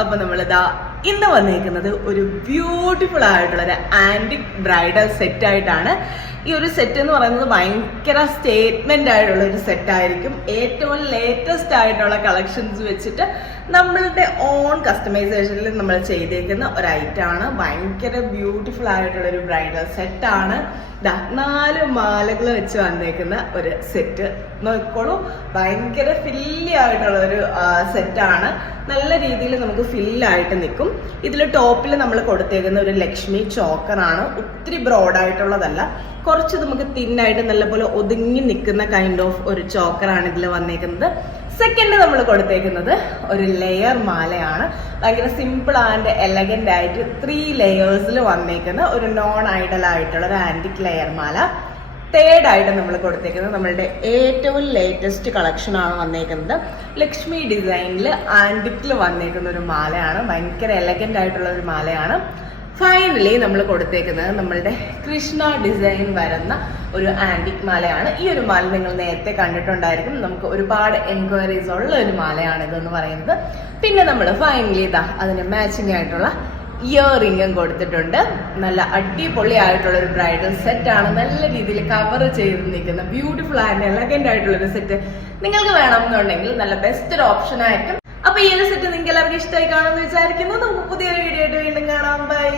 അപ്പൊ നമ്മളിതാ ഇന്ന് വന്നിരിക്കുന്നത് ഒരു ബ്യൂട്ടിഫുൾ ആയിട്ടുള്ള ഒരു ആന്റിക് ബ്രൈഡൽ സെറ്റ് ആയിട്ടാണ്. ഈ ഒരു സെറ്റ് എന്ന് പറയുന്നത് ഭയങ്കര സ്റ്റേറ്റ്മെന്റ് ആയിട്ടുള്ള ഒരു സെറ്റ് ആയിരിക്കും. ഏറ്റവും ലേറ്റസ്റ്റ് ആയിട്ടുള്ള കളക്ഷൻസ് വെച്ചിട്ട് നമ്മളുടെ ഓൺ കസ്റ്റമൈസേഷനിൽ നമ്മൾ ചെയ്തേക്കുന്ന ഒരു ഐറ്റം ആണ്. ഭയങ്കര ബ്യൂട്ടിഫുൾ ആയിട്ടുള്ള ഒരു ബ്രൈഡൽ സെറ്റ് ആണ്. 4 മാലകൾ വെച്ച് വന്നേക്കുന്ന ഒരു സെറ്റ് നോക്കിക്കോളൂ. ഭയങ്കര ഫില്ലി ആയിട്ടുള്ള ഒരു സെറ്റാണ്. നല്ല രീതിയിൽ നമുക്ക് ഫില്ലായിട്ട് നിൽക്കും. ഇതിൽ ടോപ്പിൽ നമ്മൾ കൊടുത്തേക്കുന്ന ഒരു ലക്ഷ്മി ചോക്കറാണ്. ഒത്തിരി ബ്രോഡായിട്ടുള്ളതല്ല, കുറച്ച് നമുക്ക് തിന്നായിട്ട് നല്ലപോലെ ഒതുങ്ങി നിൽക്കുന്ന കൈൻഡ് ഓഫ് ഒരു ചോക്കറാണ് ഇതിൽ വന്നേക്കുന്നത്. സെക്കൻഡ് നമ്മൾ കൊടുത്തേക്കുന്നത് ഒരു ലെയർ മാലയാണ്. ഭയങ്കര സിമ്പിൾ ആൻഡ് എലഗന്റ് ആയിട്ട് 3 ലെയേഴ്സിൽ വന്നേക്കുന്ന ഒരു നോൺ ഐഡൽ ആയിട്ടുള്ള ഒരു ആന്റിക് ലെയർ മാല. തേർഡ് ആയിട്ട് നമ്മൾ കൊടുത്തേക്കുന്നത് നമ്മളുടെ ഏറ്റവും ലേറ്റസ്റ്റ് കളക്ഷൻ ആണ് വന്നേക്കുന്നത്. ലക്ഷ്മി ഡിസൈനിൽ ആന്റിക്കിൽ വന്നേക്കുന്ന ഒരു മാലയാണ്. ഭയങ്കര എലഗന്റ് ആയിട്ടുള്ള ഒരു മാലയാണ്. ഫൈനലി നമ്മൾ കൊടുത്തേക്കുന്നത് നമ്മളുടെ കൃഷ്ണ ഡിസൈൻ വരുന്ന ഒരു ആന്റിക് മാലയാണ്. ഈ ഒരു മാല നിങ്ങൾ നേരത്തെ കണ്ടിട്ടുണ്ടായിരിക്കും. നമുക്ക് ഒരുപാട് എൻക്വയറീസ് ഉള്ള ഒരു മാലയാണ് ഇതെന്ന് പറയുന്നത്. പിന്നെ നമ്മൾ ഫൈനലി അതിന് മാച്ചിങ് ആയിട്ടുള്ള ഇയറിംഗും കൊടുത്തിട്ടുണ്ട്. നല്ല അടിപൊളി ആയിട്ടുള്ള ഒരു ബ്രൈഡൽ സെറ്റ് ആണ്. നല്ല രീതിയിൽ കവർ ചെയ്ത് നിൽക്കുന്ന ബ്യൂട്ടിഫുൾ ആൻഡ് എലഗന്റ് ആയിട്ടുള്ള ഒരു സെറ്റ് നിങ്ങൾക്ക് വേണമെന്നുണ്ടെങ്കിൽ നല്ല ബെസ്റ്റ് ഒരു ഓപ്ഷൻ ആയിരിക്കും. അപ്പൊ ഈ ഒരു സെറ്റ് നിങ്ങൾക്ക് എല്ലാവർക്കും ഇഷ്ടമായി കാണുമെന്ന് വിചാരിക്കുന്നു. നമുക്ക് പുതിയൊരു വീഡിയോ ആയിട്ട് വീണ്ടും കാണാം. ബൈ.